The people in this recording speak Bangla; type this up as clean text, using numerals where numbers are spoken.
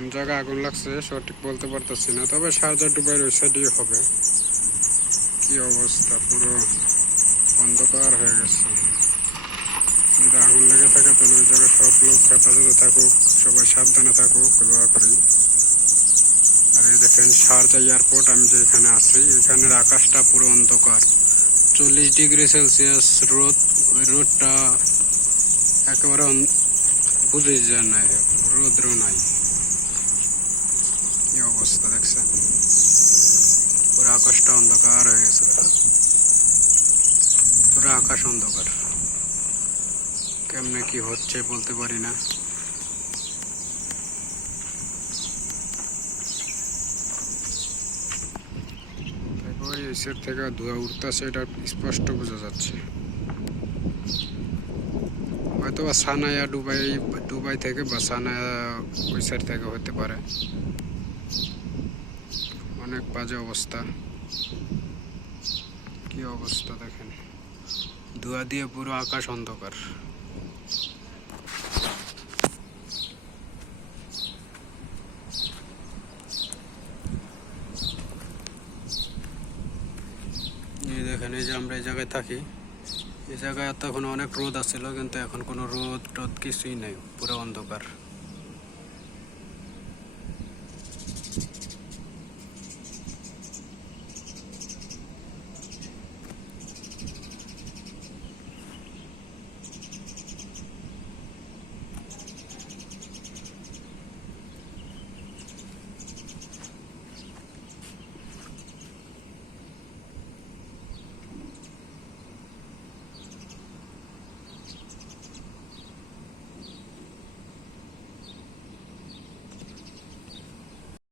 কোন জায়গায় আগুন লাগছে সঠিক বলতে পারতেছি না, তবে শারজা দুবাইয়ের ওই সাইডেই হবে। কি অবস্থা, পুরো অন্ধকার হয়ে গেছে। যদি আগুন লেগে থাকে তাহলে ওই জায়গায় সব লোক হেফাজতে থাকুক, সবাই সাবধানে থাকুক, দোয়া করি। আর এই দেখেন শারজা এয়ারপোর্ট, আমি যেখানে আছি এখানের আকাশটা পুরো অন্ধকার। 40°C রোদ, ওই রোদটা একেবারে বুঝে যায় না, রৌদ্র নাই। কি অবস্থা দেখছেন, পুরো আকাশটা অন্ধকার হয়ে গেছে, পুরো আকাশ অন্ধকার। কেমনে কি হচ্ছে বলতে পারি না। ওই এসের থেকে ধোঁয়া উঠতেছে, এটা স্পষ্ট বোঝা যাচ্ছে। হয়তো বা সানায়া দুবাই থেকে বা সানায়া ওই সাইড থেকে হতে পারে। অনেক বাজে অবস্থা। কি অবস্থা দেখেন, ধোঁয়া দিয়ে পুরো আকাশ অন্ধকার। এই দেখেন, এই যে আমরা এই জায়গায় থাকি, এই জায়গায় তখন অনেক রোদ আসছিল, কিন্তু এখন কোনো রোদ টোদ কিছুই নেই, পুরো অন্ধকার।